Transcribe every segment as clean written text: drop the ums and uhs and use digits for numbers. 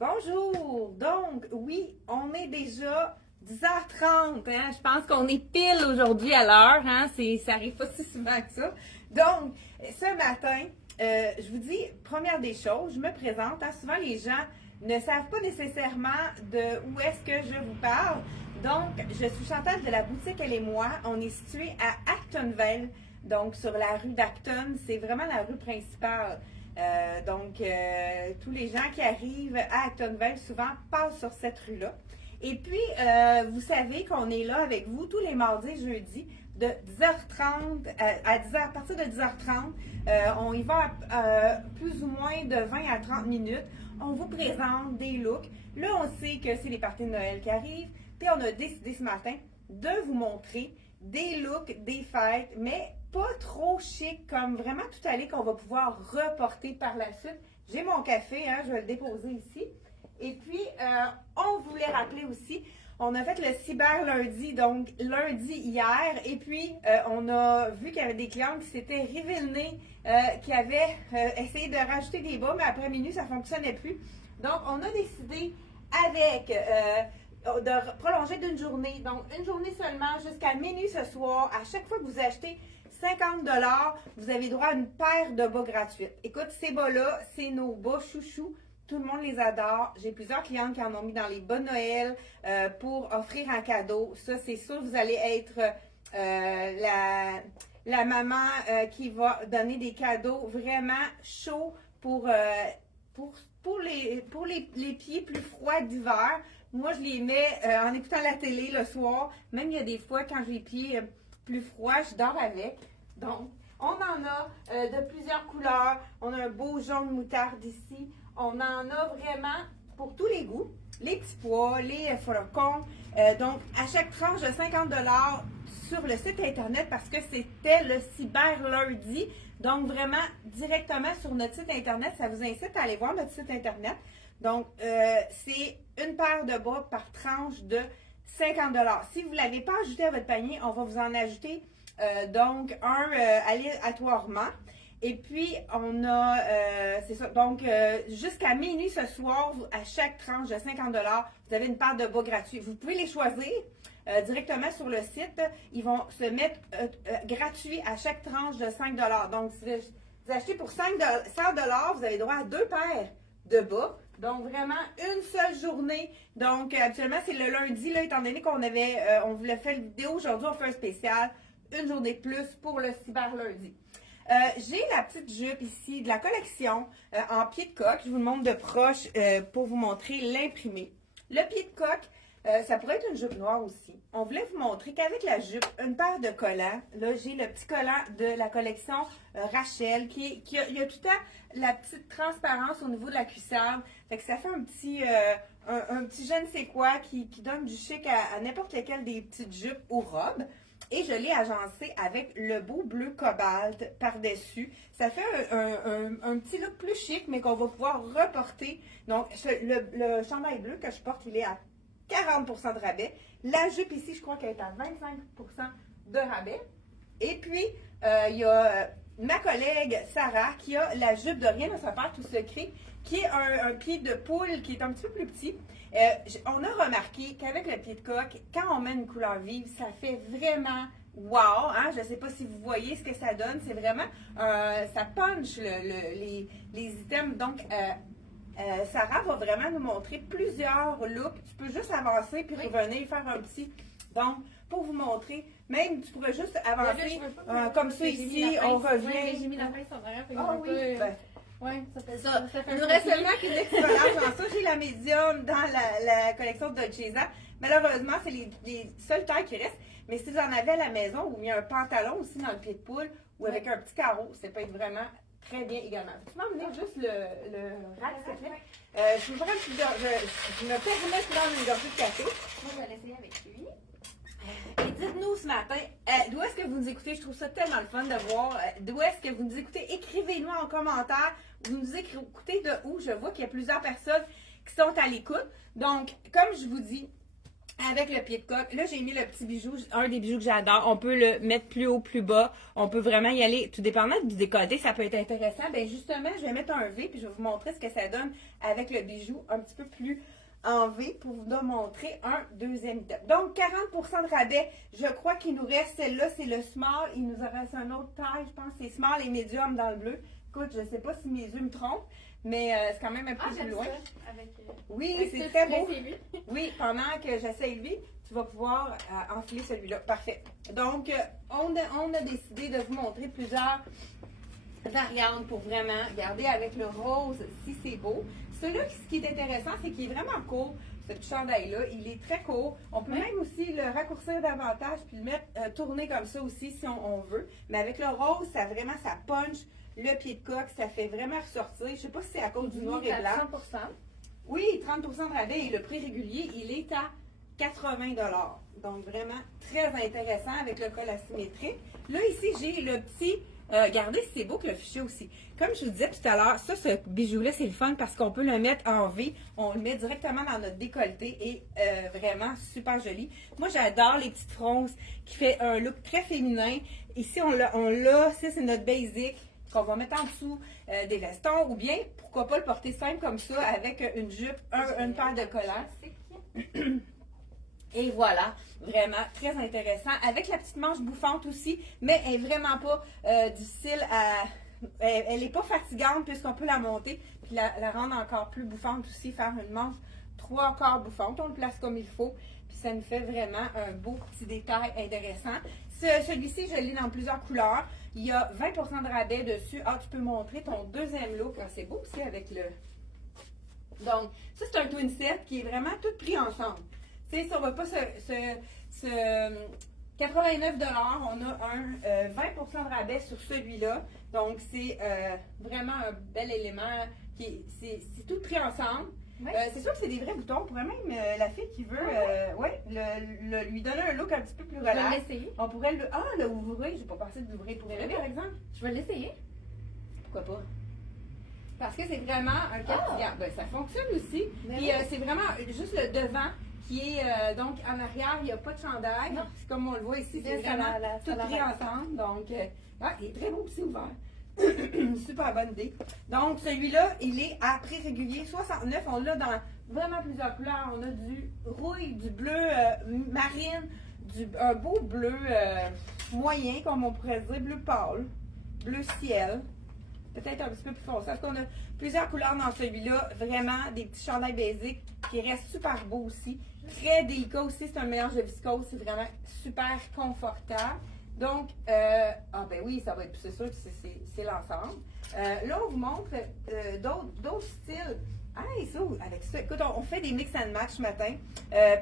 Bonjour! Donc, oui, on est déjà 10h30. Hein? Je pense qu'on est pile aujourd'hui à l'heure. Hein? Ça arrive pas si souvent que ça. Donc, ce matin, je vous dis, première des choses, je me présente. Hein? Souvent, les gens ne savent pas nécessairement de où est-ce que je vous parle. Donc, je suis Chantal de la boutique Elle et moi. On est situé à Actonville, donc sur la rue d'Acton. C'est vraiment la rue principale. Tous les gens qui arrivent à Actonville souvent passent sur cette rue-là. Et puis, vous savez qu'on est là avec vous tous les mardis et jeudis de 10h30 à 10h, à partir de 10h30. On y va plus ou moins de 20 à 30 minutes. On vous présente des looks. Là, on sait que c'est les parties de Noël qui arrivent. Puis, on a décidé ce matin de vous montrer des looks, des fêtes, mais pas trop chic, comme vraiment tout aller qu'on va pouvoir reporter par la suite. J'ai mon café, hein, je vais le déposer ici. Et puis, on voulait rappeler aussi, on a fait le cyber lundi, donc lundi hier, et puis on a vu qu'il y avait des clients qui s'étaient rivé le nez, qui avaient essayé de rajouter des bas, mais après minuit, ça ne fonctionnait plus. Donc, on a décidé avec de prolonger d'une journée, donc une journée seulement jusqu'à minuit ce soir. À chaque fois que vous achetez 50 vous avez droit à une paire de bas gratuites. Écoute, ces bas-là, c'est nos bas chouchous. Tout le monde les adore. J'ai plusieurs clientes qui en ont mis dans les bas de Noël pour offrir un cadeau. Ça, c'est sûr, vous allez être la maman qui va donner des cadeaux vraiment chauds pour les pieds plus froids d'hiver. Moi, je les mets en écoutant la télé le soir. Même il y a des fois, quand j'ai les pieds plus froids, je dors avec. Donc, on en a de plusieurs couleurs. On a un beau jaune moutarde ici. On en a vraiment pour tous les goûts. Les petits pois, les flocons. Donc, à chaque tranche de 50 sur le site Internet parce que c'était le cyber lundi. Donc, vraiment, directement sur notre site Internet, ça vous incite à aller voir notre site Internet. Donc, c'est une paire de bas par tranche de 50 Si vous ne l'avez pas ajouté à votre panier, on va vous en ajouter donc un aléatoirement. Et puis, on a, c'est ça, donc jusqu'à minuit ce soir, à chaque tranche de 50 vous avez une paire de bas gratuits. Vous pouvez les choisir directement sur le site. Ils vont se mettre gratuits à chaque tranche de 5 Donc, si vous achetez pour 100 vous avez droit à deux paires de bas. Donc, vraiment, une seule journée. Donc, habituellement, c'est le lundi, là, étant donné qu'on avait, on voulait faire une vidéo. Aujourd'hui, on fait un spécial, une journée de plus pour le cyber lundi. J'ai la petite jupe ici de la collection en pied de coq. Je vous le montre de proche pour vous montrer l'imprimé. Le pied de coq, ça pourrait être une jupe noire aussi. On voulait vous montrer qu'avec la jupe, une paire de collants. Là, j'ai le petit collant de la collection Rachel il y a tout le temps la petite transparence au niveau de la cuissarde. Fait que ça fait un petit je ne sais quoi qui donne du chic à n'importe lequel des petites jupes ou robes. Et je l'ai agencé avec le beau bleu cobalt par-dessus. Ça fait un petit look plus chic, mais qu'on va pouvoir reporter. Donc, le chandail bleu que je porte, il est à 40% de rabais. La jupe ici, je crois qu'elle est à 25% de rabais. Et puis, il y a ma collègue Sarah qui a la jupe de Rien ne se perd tout secret, qui est un pied de poule qui est un petit peu plus petit. On a remarqué qu'avec le pied de coq, quand on met une couleur vive, ça fait vraiment wow. Hein? Je ne sais pas si vous voyez ce que ça donne. C'est vraiment, ça punch les items. Donc, Sarah va vraiment nous montrer plusieurs looks. Tu peux juste avancer puis revenir faire un petit. Donc, pour vous montrer, même tu pourrais juste avancer comme ça ici, on revient. J'ai mis la pince en arrière. Ah oui, ouais, ça fait ça. Ça fait Il nous reste seulement qu'une équivalence dans ça. J'ai la médium dans la collection de Dolcezza. Malheureusement, c'est les seules tailles qui restent. Mais si vous en avez à la maison, ou il y a un pantalon aussi dans le pied de poule, ou avec un petit carreau, ça peut être vraiment très bien également. Tu m'emmener juste le rack, s'il te plaît? Je me permets de prendre une gorgée de café. Moi, je vais l'essayer avec lui. Et dites-nous ce matin, d'où est-ce que vous nous écoutez? Je trouve ça tellement le fun de voir. D'où est-ce que vous nous écoutez? Écrivez-nous en commentaire. Vous nous écoutez de où? Je vois qu'il y a plusieurs personnes qui sont à l'écoute. Donc, comme je vous dis, avec le pied de coque. Là, j'ai mis le petit bijou, un des bijoux que j'adore. On peut le mettre plus haut, plus bas. On peut vraiment y aller, tout dépendant du décolleté, ça peut être intéressant. Ben justement, je vais mettre un V, puis je vais vous montrer ce que ça donne avec le bijou un petit peu plus en V pour vous montrer un deuxième item. Donc, 40% de rabais. Je crois qu'il nous reste celle-là, c'est le small. Il nous en reste un autre taille, je pense, c'est small et medium dans le bleu. Écoute, je ne sais pas si mes yeux me trompent, mais c'est quand même un peu plus loin. Avec, oui, c'est très beau. Oui, pendant que j'essaye lui, tu vas pouvoir enfiler celui-là. Parfait. Donc, on a décidé de vous montrer plusieurs variantes pour vraiment garder avec le rose si c'est beau. Celui-là, ce qui est intéressant, c'est qu'il est vraiment court. Ce petit chandail-là, il est très court. On peut même aussi le raccourcir davantage puis le mettre tourner comme ça aussi si on veut. Mais avec le rose, ça vraiment, ça punch le pied de coque. Ça fait vraiment ressortir. Je ne sais pas si c'est à cause du noir et blanc. 100%. Oui, 30% de rabais et le prix régulier, il est à 80 $. Donc, vraiment très intéressant avec le col asymétrique. Là, ici, j'ai le petit... regardez, c'est beau que le fichier aussi. Comme je vous disais tout à l'heure, ça, ce bijou-là, c'est le fun parce qu'on peut le mettre en V. On le met directement dans notre décolleté et vraiment super joli. Moi, j'adore les petites fronces qui fait un look très féminin. Ici, on l'a, ça, c'est notre basic qu'on va mettre en dessous des vestons ou bien, pourquoi pas le porter simple comme ça avec une jupe, une paire de collants. Et voilà, vraiment très intéressant. Avec la petite manche bouffante aussi, mais elle n'est vraiment pas difficile à... Elle n'est pas fatigante puisqu'on peut la monter puis la rendre encore plus bouffante aussi, faire une manche 3/4 bouffante. On le place comme il faut, puis ça nous fait vraiment un beau petit détail intéressant. Celui-ci, je l'ai dans plusieurs couleurs. Il y a 20% de rabais dessus. Ah, tu peux montrer ton deuxième look. Ah, c'est beau aussi avec le... Donc, ça, c'est un twin set qui est vraiment tout pris ensemble. Tu sais, si on ne va pas 89 $, on a un 20% de rabais sur celui-là. Donc, c'est vraiment un bel élément. C'est tout pris ensemble. Oui. C'est sûr que c'est des vrais boutons. On pourrait même, la fille qui veut lui donner un look un petit peu plus relax. Je vais l'essayer. On pourrait le ouvrir. Je n'ai pas pensé de l'ouvrir pour elle, par exemple. Je vais l'essayer. Pourquoi pas? Parce que c'est vraiment un cardigan. Ben, ça fonctionne aussi. Puis c'est vraiment juste le devant qui est donc en arrière, il n'y a pas de chandail. C'est comme on le voit ici, c'est vraiment tout pris ensemble. Donc, il est très beau aussi ouvert. Super bonne idée. Donc, celui-là, il est à prix régulier 69. On l'a dans vraiment plusieurs couleurs. On a du rouille, du bleu marine, un beau bleu moyen, comme on pourrait dire, bleu pâle, bleu ciel. Peut-être un petit peu plus foncé. Parce qu'on a plusieurs couleurs dans celui-là. Vraiment, des petits chandails basiques qui restent super beaux aussi. Très délicat aussi. C'est un mélange de viscose. C'est vraiment super confortable. Donc, ben oui, ça va être, c'est sûr que c'est l'ensemble. Là, on vous montre d'autres styles. Ah, ça, avec ça, écoute, on fait des mix and match ce matin.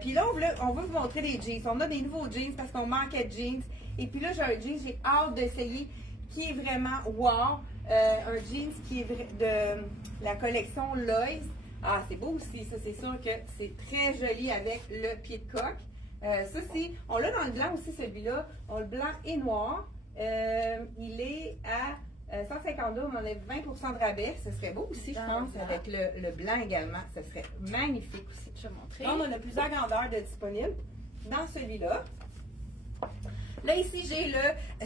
Puis là, on veut vous montrer des jeans. On a des nouveaux jeans parce qu'on manquait de jeans. Et puis là, j'ai un jeans, j'ai hâte d'essayer, qui est vraiment wow. Un jeans qui est de la collection Lois. Ah, c'est beau aussi. Ça, c'est sûr que c'est très joli avec le pied de coque. Ça, on l'a dans le blanc aussi, celui-là. On le blanc et noir. Il est à 150 $. On en a 20% de rabais. Ce serait beau aussi, je pense, avec le blanc également. Ce serait magnifique aussi. Je vais montrer. On a plusieurs grandeurs de disponibles dans celui-là. Là, ici, j'ai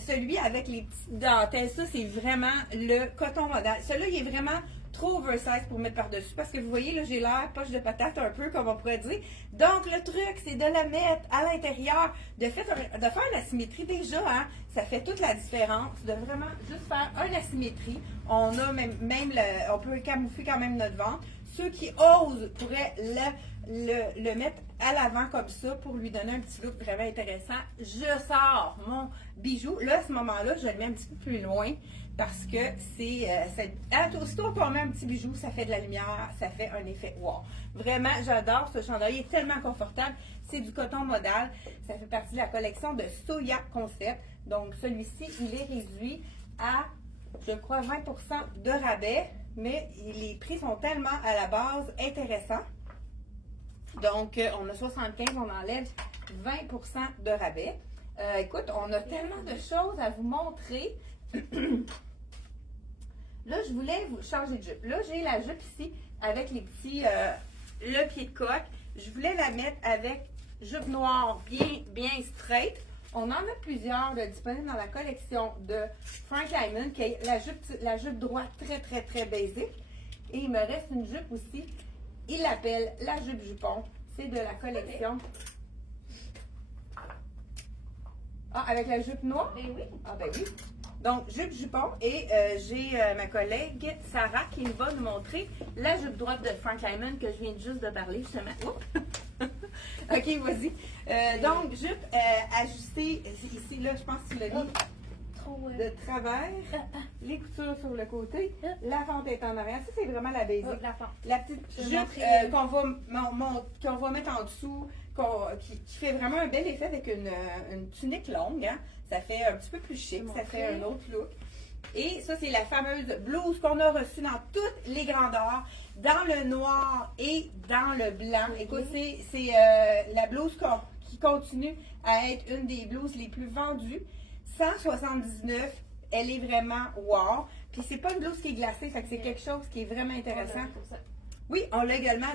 celui avec les petites dentelles. Ça, c'est vraiment le coton modal. Celui-là, il est vraiment trop oversize pour mettre par-dessus. Parce que vous voyez, là, j'ai l'air poche de patate un peu, comme on pourrait dire. Donc, le truc, c'est de la mettre à l'intérieur, de faire une asymétrie. Déjà, hein, ça fait toute la différence de vraiment juste faire une asymétrie. On a on peut camoufler quand même notre ventre. Ceux qui osent pourraient le mettre à l'avant comme ça pour lui donner un petit look vraiment intéressant. Je sors mon bijou. Là, à ce moment-là, je le mets un petit peu plus loin parce que aussitôt qu'on met un petit bijou, ça fait de la lumière, ça fait un effet wow. Vraiment, j'adore ce chandail. Il est tellement confortable. C'est du coton modal. Ça fait partie de la collection de Soya Concept. Donc, celui-ci, il est réduit à, je crois, 20% de rabais. Mais les prix sont tellement à la base intéressants. Donc, on a 75, on enlève 20% de rabais. Écoute, on a tellement de choses à vous montrer. Là, je voulais vous changer de jupe. Là, j'ai la jupe ici avec les petits, le pied de coque. Je voulais la mettre avec jupe noire bien straight. On en a plusieurs disponibles dans la collection de Frank Lyman, qui est la jupe droite très basique. Et il me reste une jupe aussi. Il l'appelle la jupe jupon. C'est de la collection. Ah, avec la jupe noire? Ben oui. Ah, ben oui. Donc, jupe jupon. Et j'ai ma collègue Sarah qui va nous montrer la jupe droite de Frank Lyman que je viens juste de parler, justement. Oups. OK, vas-y. Donc, jupe ajustée ici, là, je pense que tu l'as mis Trop. de travers. Les coutures sur le côté. La fente est en arrière. Ça, c'est vraiment la basique. La fente. La petite Je vais jupe montrer, qu'on va mettre en dessous, qui fait vraiment un bel effet avec une tunique longue. Hein? Ça fait un petit peu plus chic, ça fait un autre look. Et ça, c'est la fameuse blouse qu'on a reçue dans toutes les grandeurs, dans le noir et dans le blanc. Écoute, c'est la blouse qui continue à être une des blouses les plus vendues. 179, elle est vraiment wow. Puis c'est pas une blouse qui est glacée, fait que c'est quelque chose qui est vraiment intéressant. Oui, on l'a également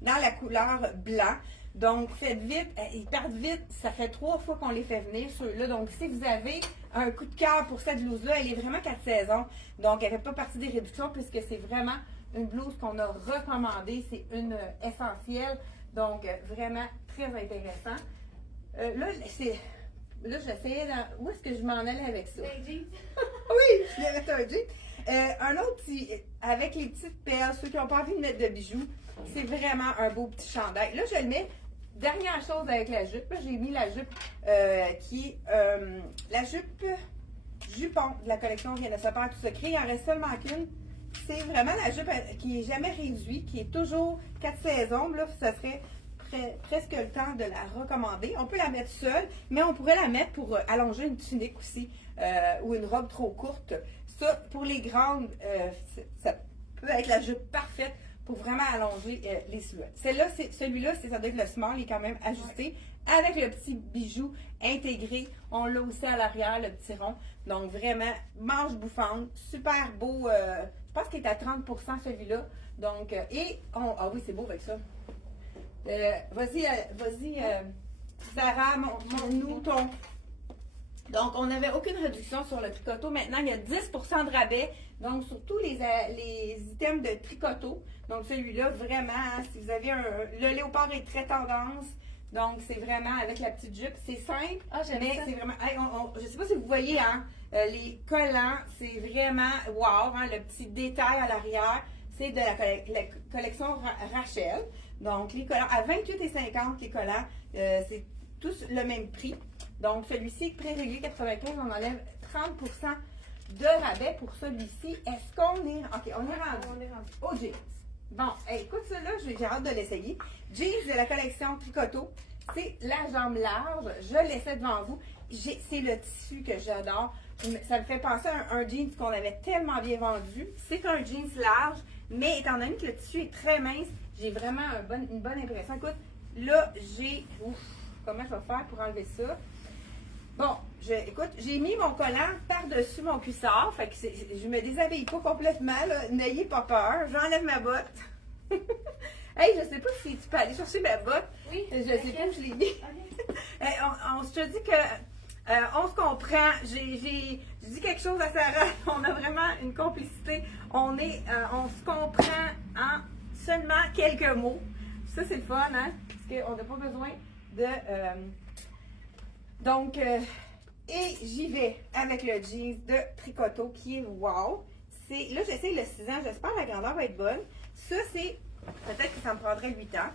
dans la couleur blanc. Donc, faites vite, ils partent vite. Ça fait 3 fois qu'on les fait venir, ceux-là. Donc, si vous avez un coup de cœur pour cette blouse-là, elle est vraiment 4 saisons. Donc, elle ne fait pas partie des réductions puisque c'est vraiment une blouse qu'on a recommandée. C'est une essentielle. Donc, vraiment très intéressant. Là, j'essayais où est-ce que je m'en allais avec ça? jeans. Oui, je l'avais fait un jean. Un autre petit, avec les petites perles, ceux qui n'ont pas envie de mettre de bijoux, c'est vraiment un beau petit chandail. Là, je le mets. Dernière chose avec la jupe, là, j'ai mis la jupe qui est la jupe jupon de la collection Rien de se perd, tout se crée. Il en reste seulement qu'une. C'est vraiment la jupe qui n'est jamais réduite, qui est toujours 4 saisons. Là, ça serait presque le temps de la recommander. On peut la mettre seule, mais on pourrait la mettre pour allonger une tunique aussi ou une robe trop courte. Ça, pour les grandes, ça peut être la jupe parfaite pour vraiment allonger les silhouettes. Celui-là, ça doit être le small, il est quand même ajusté avec le petit bijou intégré. On l'a aussi à l'arrière, le petit rond. Donc vraiment, manche bouffante, super beau. Je pense qu'il est à 30% celui-là. Donc, ah oui, c'est beau avec ça. Vas-y, Sarah, montre-nous ton. Donc, on n'avait aucune réduction sur le tricoto. Maintenant, il y a 10% de rabais. Donc, sur tous les items de tricoto. Donc, celui-là, vraiment, hein, si vous avez le léopard est très tendance. Donc, c'est vraiment avec la petite jupe. C'est simple, mais c'est vraiment. Je ne sais pas si vous voyez, hein, les collants, c'est vraiment wow, hein, le petit détail à l'arrière. C'est de la collection Rachel. Donc, les collants à 28,50 les collants, c'est tous le même prix. Donc, celui-ci, prix régulier 95, on enlève 30% de rabais pour celui-ci. Est-ce qu'on est. OK, on est rendu au jeans. Bon, écoute, celui-là, j'ai hâte de l'essayer. Jeans de la collection Tricoto. C'est la jambe large. Je l'essaie devant vous. C'est le tissu que j'adore. Ça me fait penser à un jeans qu'on avait tellement bien vendu. C'est un jeans large, mais étant donné que le tissu est très mince, j'ai vraiment une bonne impression. Écoute, là, comment je vais faire pour enlever ça? Bon, écoute, j'ai mis mon collant par-dessus mon cuissard. Fait que je me déshabille pas complètement. N'ayez pas peur. J'enlève ma botte. Hey, je sais pas si tu peux aller chercher ma botte. Oui. Je sais pas où je l'ai mis. Hey, je te dis que on se comprend. J'ai dit quelque chose à Sarah. On a vraiment une complicité. On se comprend en seulement quelques mots. Ça, c'est le fun, hein? Parce qu'on n'a pas besoin de. Donc, et j'y vais avec le jeans de Tricoto qui est wow. Là, j'essaie le 6 ans. J'espère que la grandeur va être bonne. Ça, c'est. Peut-être que ça me prendrait 8 ans.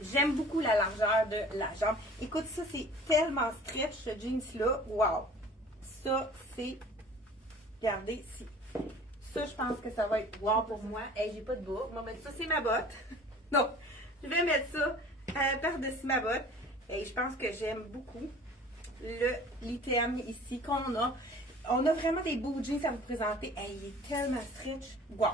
J'aime beaucoup la largeur de la jambe. Écoute, ça, c'est tellement stretch, ce jeans-là. Wow! Ça, c'est. Regardez, ça, je pense que ça va être wow pour moi. Hey, j'ai pas de bas. On va mettre ça, c'est ma botte. Donc, je vais mettre ça par-dessus ma botte. Et je pense que j'aime beaucoup l'item ici qu'on a. On a vraiment des beaux jeans à vous présenter. Hey, il est tellement stretch. Wow!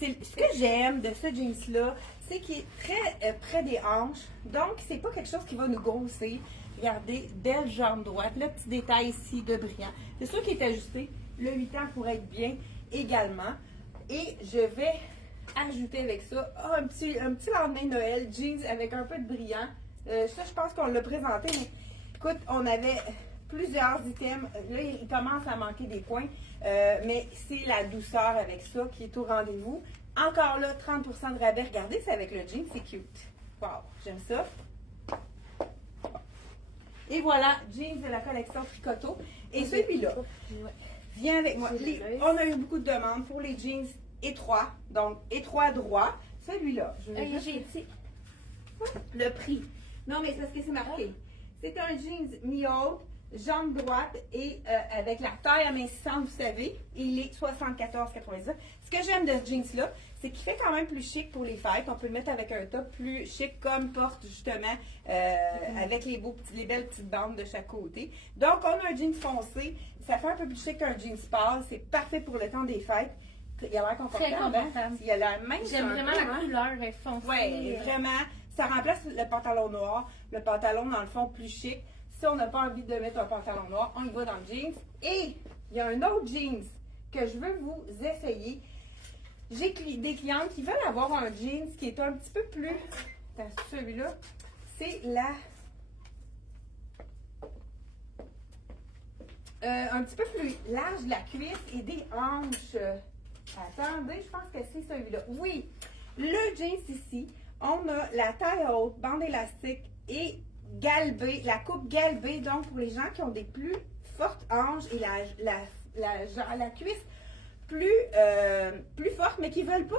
Ce que j'aime de ce jeans-là, c'est qu'il est très près des hanches. Donc, c'est pas quelque chose qui va nous grossir. Regardez, belle jambe droite. Le petit détail ici de brillant. C'est sûr qu'il est ajusté. Le 8 ans pourrait être bien également. Et je vais ajouter avec ça un petit lendemain de Noël, jeans avec un peu de brillant. Ça, je pense qu'on l'a présenté, mais écoute, on avait plusieurs items. Là, il commence à manquer des points, mais c'est la douceur avec ça qui est au rendez-vous. Encore là, 30% de rabais. Regardez, c'est avec le jean, c'est cute. Wow, j'aime ça. Et voilà, jeans de la collection Tricoto. Et celui-là vient avec moi. On a eu beaucoup de demandes pour les jeans étroits, donc étroits droits. Celui-là, je vais juste... J'ai dit. Le prix. Non, mais c'est parce que c'est marqué. C'est un jeans mi-haute, jambe droite et avec la taille amincissante, vous savez, il est 74,99. Ce que j'aime de ce jeans-là, c'est qu'il fait quand même plus chic pour les fêtes. On peut le mettre avec un top plus chic, comme porte justement, avec les belles petites bandes de chaque côté. Donc, on a un jeans foncé. Ça fait un peu plus chic qu'un jeans pâle. C'est parfait pour le temps des fêtes. Il a l'air confortable. Très confortable. Il a l'air mince. J'aime vraiment la couleur foncée. Oui, vraiment. Ça remplace le pantalon noir. Le pantalon, dans le fond, plus chic. Si on n'a pas envie de mettre un pantalon noir, on y va dans le jeans. Et il y a un autre jeans que je veux vous essayer. J'ai des clientes qui veulent avoir un jeans qui est un petit peu plus... Celui-là, c'est un petit peu plus large de la cuisse et des hanches. Attendez, je pense que c'est celui-là. Oui, le jeans ici, on a la taille haute, bande élastique et galbée, la coupe galbée, donc pour les gens qui ont des plus fortes hanches et la cuisse plus forte, mais qui ne veulent pas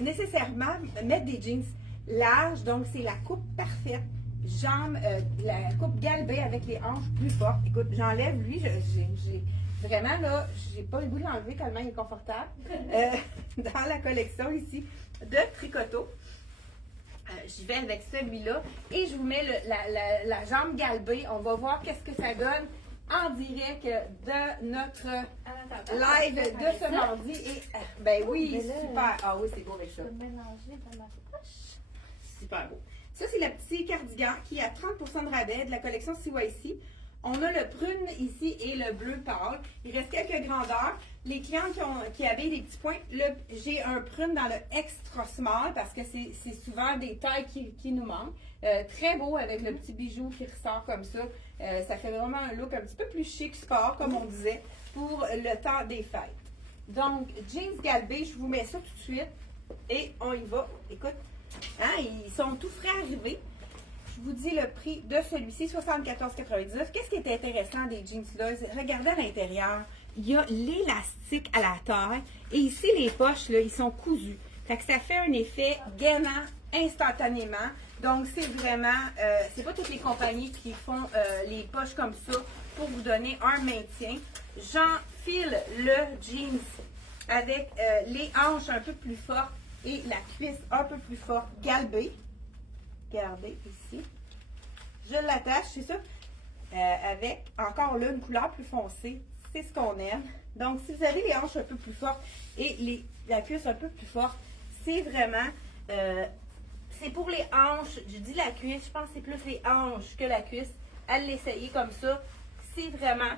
nécessairement mettre des jeans larges. Donc, c'est la coupe parfaite. Jambes, la coupe galbée avec les hanches plus fortes. Écoute, j'enlève lui, j'ai vraiment là, j'ai pas le goût de l'enlever tellement il est confortable. Dans la collection ici de Tricoto. J'y vais avec celui-là et je vous mets la jambe galbée. On va voir qu'est-ce que ça donne en direct de notre live de ce mardi. Et, ben oui, super. Ah oui, c'est beau avec ça. Je vais mélanger dans ma poche. Super beau. Ça, c'est le petit cardigan qui a 30% de rabais de la collection CYC. On a le prune ici et le bleu pâle. Il reste quelques grandeurs. Les clients qui avaient des petits points, j'ai un prune dans le extra small parce que c'est souvent des tailles qui nous manquent. Très beau avec le petit bijou qui ressort comme ça. Ça fait vraiment un look un petit peu plus chic, sport, comme on disait, pour le temps des fêtes. Donc, jeans galbé, je vous mets ça tout de suite et on y va. Écoute, hein, ils sont tout frais arrivés. Je vous dis le prix de celui-ci, 74,99. Qu'est-ce qui est intéressant des jeans là? Regardez à l'intérieur. Il y a l'élastique à la taille. Et ici, les poches, là, ils sont cousus. Fait que ça fait un effet gainant instantanément. Donc, c'est vraiment... c'est pas toutes les compagnies qui font les poches comme ça pour vous donner un maintien. J'enfile le jeans avec les hanches un peu plus fortes et la cuisse un peu plus forte, galbée. Regardez ici. Je l'attache, c'est ça, avec encore là une couleur plus foncée. C'est ce qu'on aime. Donc, si vous avez les hanches un peu plus fortes et la cuisse un peu plus forte, c'est vraiment... c'est pour les hanches. Je dis la cuisse, je pense que c'est plus les hanches que la cuisse. Allez l'essayer comme ça. C'est vraiment...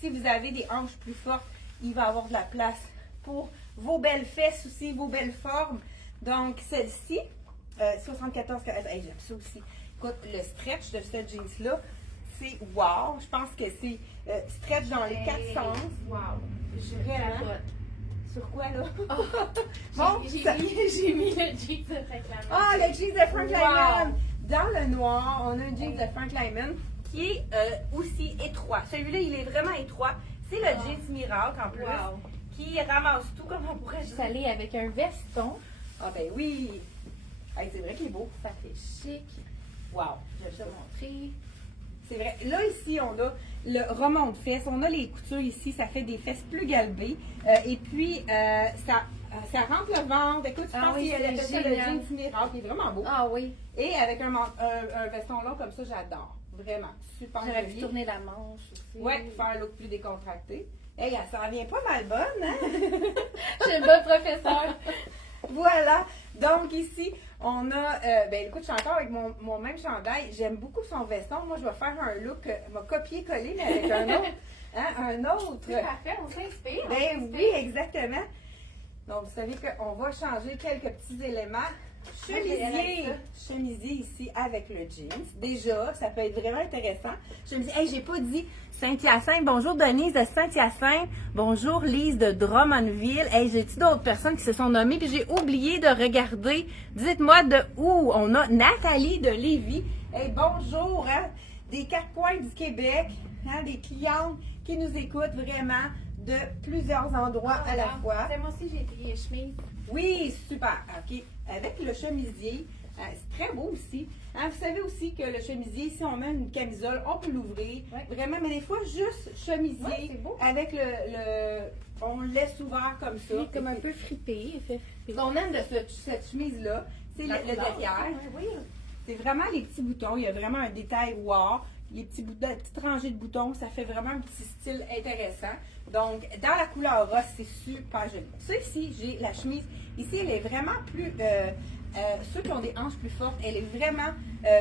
Si vous avez des hanches plus fortes, il va y avoir de la place pour vos belles fesses aussi, vos belles formes. Donc, celle-ci... 74, hey, j'aime ça aussi. Écoute, le stretch de ce jeans-là, c'est wow. Je pense que c'est stretch dans les quatre sens. Wow. Vraiment. Sur quoi, là? Oh. Bon, j'ai mis le jeans de Frank Lyman. Ah, le jeans de Frank Lyman! Dans le noir, on a un jeans de Frank Lyman qui est aussi étroit. Celui-là, il est vraiment étroit. C'est le jeans Miracle, en plus, qui ramasse tout, comme on pourrait dire. Salé avec un veston. Ah, ben oui! Hey, c'est vrai qu'il est beau. Ça fait chic. Wow! Je vais te montrer. C'est vrai. Là, ici, on a le remont de fesses. On a les coutures ici. Ça fait des fesses plus galbées. Et puis, ça rentre le ventre. Écoute, je pense qu'il appelle ça le jeans Miracle. Il est vraiment beau. Ah oui. Et avec un veston long comme ça, j'adore. Vraiment. Super J'aurais pu joli. tourner la manche aussi. Ouais, faire un look plus décontracté. Hey, elle s'en vient pas mal bonne, hein? J'ai une bonne professeure. Voilà. Donc, ici, on a... ben écoute, je suis encore avec mon même chandail. J'aime beaucoup son veston. Moi, je vais faire un look, m'a copier-coller, mais avec un autre. Hein, un autre. C'est parfait, on s'inspire. Ben oui, exactement. Donc, vous savez qu'on va changer quelques petits éléments Chemisier ici avec le jeans. Déjà, ça peut être vraiment intéressant. Chemisier, hey, j'ai pas dit Saint-Hyacinthe. Bonjour Denise de Saint-Hyacinthe. Bonjour Lise de Drummondville. Hey, j'ai-tu d'autres personnes qui se sont nommées? Puis j'ai oublié de regarder. Dites-moi de où. On a Nathalie de Lévis. Hey, bonjour, hein? Des quatre coins du Québec, hein? Des clientes qui nous écoutent vraiment de plusieurs endroits à la fois. Moi aussi, j'ai pris chemise. Oui, super. OK. Avec le chemisier, c'est très beau aussi. Hein, vous savez aussi que le chemisier, si on met une camisole, on peut l'ouvrir. Ouais. Vraiment, mais des fois, juste chemisier, Ouais, c'est beau. avec on le laisse ouvert comme ça. Oui, comme un peu frippé, effet Ce frippé. qu'on aime de cette chemise-là, c'est le derrière. Oui. C'est vraiment les petits boutons. Il y a vraiment un détail wow. Les petites rangées de boutons, ça fait vraiment un petit style intéressant. Donc, dans la couleur rose, c'est super joli. Ça ici, j'ai la chemise. Ici, elle est vraiment plus... ceux qui ont des hanches plus fortes, elle est vraiment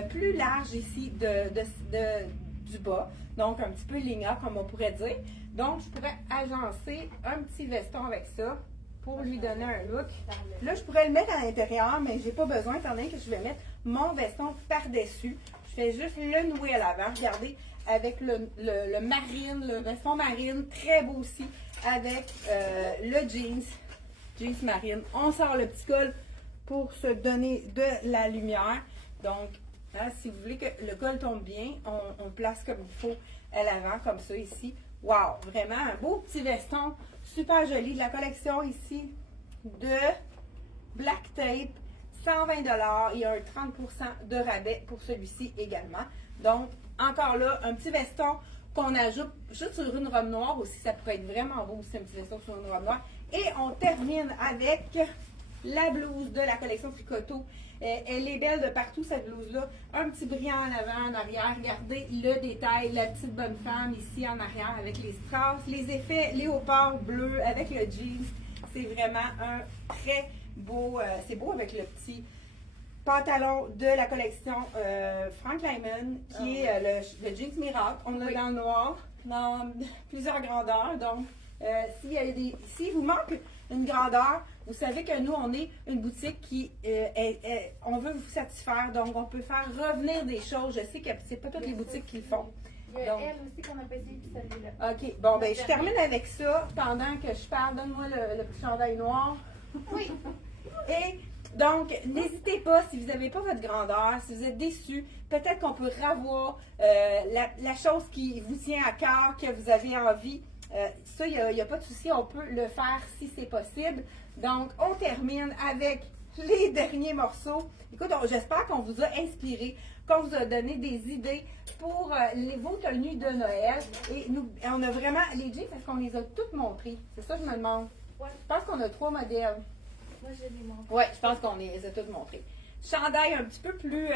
plus large ici du bas. Donc, un petit peu lignard, comme on pourrait dire. Donc, je pourrais agencer un petit veston avec ça pour lui donner un look. Là, je pourrais le mettre à l'intérieur, mais j'ai pas besoin, étant donné que je vais mettre mon veston par-dessus. Je fais juste le nouer à l'avant. Regardez, avec le marine, le veston marine, très beau aussi, avec le jeans marine. On sort le petit col pour se donner de la lumière. Donc, hein, si vous voulez que le col tombe bien, on place comme il faut à l'avant, comme ça ici. Wow, vraiment un beau petit veston, super joli, de la collection ici de Black Tape. 120 $. Il y a un 30% de rabais pour celui-ci également. Donc, encore là, un petit veston qu'on ajoute juste sur une robe noire aussi. Ça pourrait être vraiment beau aussi, un petit veston sur une robe noire. Et on termine avec la blouse de la collection Tricoto. Elle est belle de partout, cette blouse-là. Un petit brillant en avant, en arrière. Regardez le détail, la petite bonne femme ici en arrière avec les strass. Les effets léopard bleu avec le jeans. C'est vraiment un très beau, c'est beau avec le petit pantalon de la collection Frank Lyman, qui est le jeans miracle. On l'a dans le noir, dans plusieurs grandeurs. Donc, s'il vous manque une grandeur, vous savez que nous, on est une boutique qui, on veut vous satisfaire. Donc, on peut faire revenir des choses. Je sais que c'est pas toutes les boutiques qui le font. Il y a elle aussi qu'on a payé, puis celle-là. OK. Bon, ben, je termine avec ça. Pendant que je parle, donne-moi le petit chandail noir. Oui. Et donc, n'hésitez pas, si vous n'avez pas votre grandeur, si vous êtes déçu, peut-être qu'on peut revoir la chose qui vous tient à cœur, que vous avez envie. Ça, il n'y a pas de souci, on peut le faire si c'est possible. Donc, on termine avec les derniers morceaux. Écoute, j'espère qu'on vous a inspiré, qu'on vous a donné des idées pour vos tenues de Noël. Et on a vraiment, les jeans, est-ce qu'on les a toutes montrées? C'est ça que je me demande. Ouais. Je pense qu'on a 3 modèles. Moi, je l'ai montré. Oui, je pense qu'on les a toutes montrées. Chandail un petit peu plus,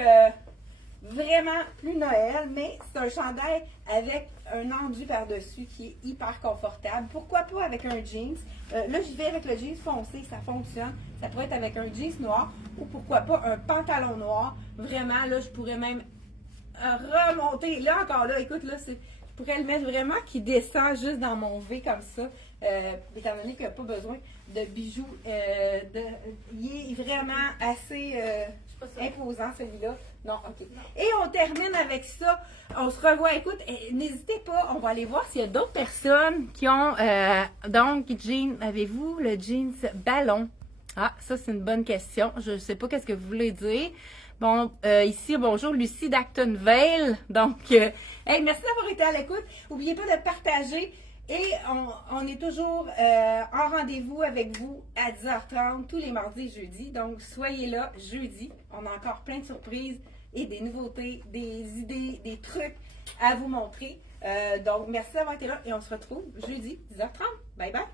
vraiment plus Noël, mais c'est un chandail avec un enduit par-dessus qui est hyper confortable. Pourquoi pas avec un jeans? Là, je vais avec le jeans foncé, ça fonctionne. Ça pourrait être avec un jeans noir ou pourquoi pas un pantalon noir. Vraiment, là, je pourrais même remonter. Là, encore là, écoute, là, je pourrais le mettre vraiment qui descend juste dans mon V comme ça. Étant donné qu'il n'y a pas besoin de bijoux. Il est vraiment assez imposant celui-là. Non, OK. Et on termine avec ça. On se revoit. Écoute, n'hésitez pas, on va aller voir s'il y a d'autres personnes qui ont donc jeans. Avez-vous le jeans ballon? Ah, ça c'est une bonne question. Je ne sais pas qu'est-ce que vous voulez dire. Bon, ici, bonjour, Lucie d'Actonville. Donc, hey, merci d'avoir été à l'écoute. N'oubliez pas de partager. Et on est toujours en rendez-vous avec vous à 10h30 tous les mardis et jeudis. Donc, soyez là jeudi. On a encore plein de surprises et des nouveautés, des idées, des trucs à vous montrer. Donc, merci d'avoir été là et on se retrouve jeudi 10h30. Bye bye!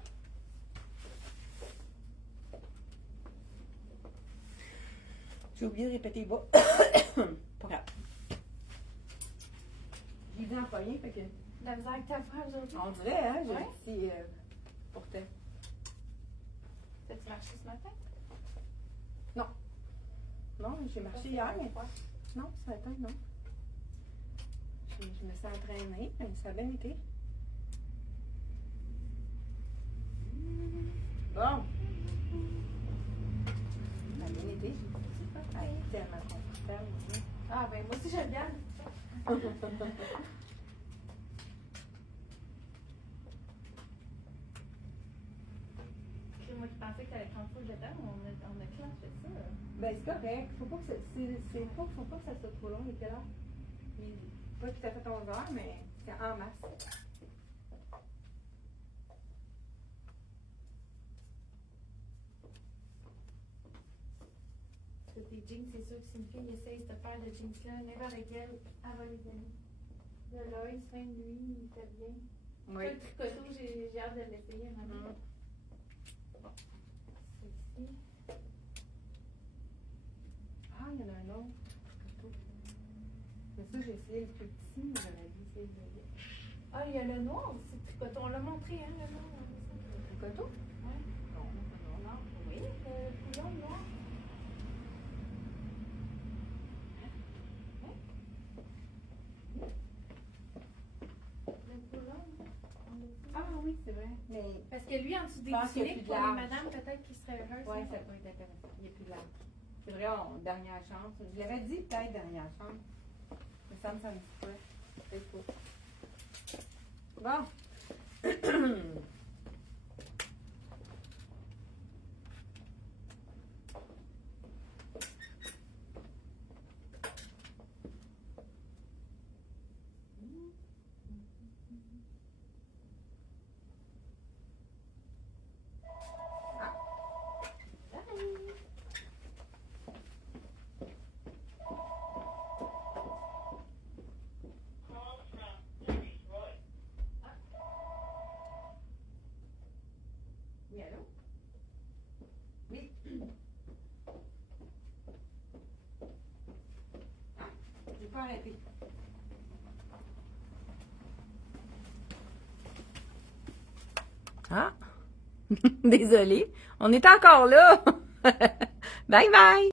J'ai oublié de répéter bas. Pas grave. J'ai dit en premier, fait que... La misère avec ta voix aujourd'hui. On dirait, hein? J'ai Ouais. dit pourtant. T'as-tu marché ce matin? Non, j'ai marché hier, mais non, ce matin, non. Je me suis entraînée, mais ça a bien été. Bon. Ça a bien été. tellement confortable aussi. Ah, ben moi aussi, j'aime bien. C'est moi qui pensais que tu allais prendre full de temps, on a clenché ça. Ben, c'est correct. Faut pas que faut pas que ça soit trop long, il est quelle heure? Il est pas tout à fait 11 heures, mais c'est en masse. Tes jeans, c'est sûr que si une fille essaye de faire de jeans-là, n'importe laquelle, elle va les aimer. De l'œil, fin de nuit, il fait bien. Oui. Le tricoto, j'ai hâte de l'essayer maintenant. Ceci. Ah, il y en a un autre. Mais ça, j'ai essayé le plus petit, mais j'aurais dû essayer le Ah, il y a le noir aussi, le tricoto. On l'a montré, hein, le noir. tricoto. Ouais. Non, non. Non, oui, le couleur noir. Ah oui, c'est vrai. Mais Parce que lui, en dessous des Je pense qu'il y a tuniques, plus pour de les large. madames, peut-être qu'il serait heureux. ouais, ça peut être intéressant. Il n'y a plus de large. C'est vrai, dernière chance. Je l'avais dit peut-être dernière chance. Mais ça me semble un petit peu. C'est faux. Bon. Oui, allô? Oui. J'ai pas arrêté. Ah, désolée. On est encore là. Bye bye.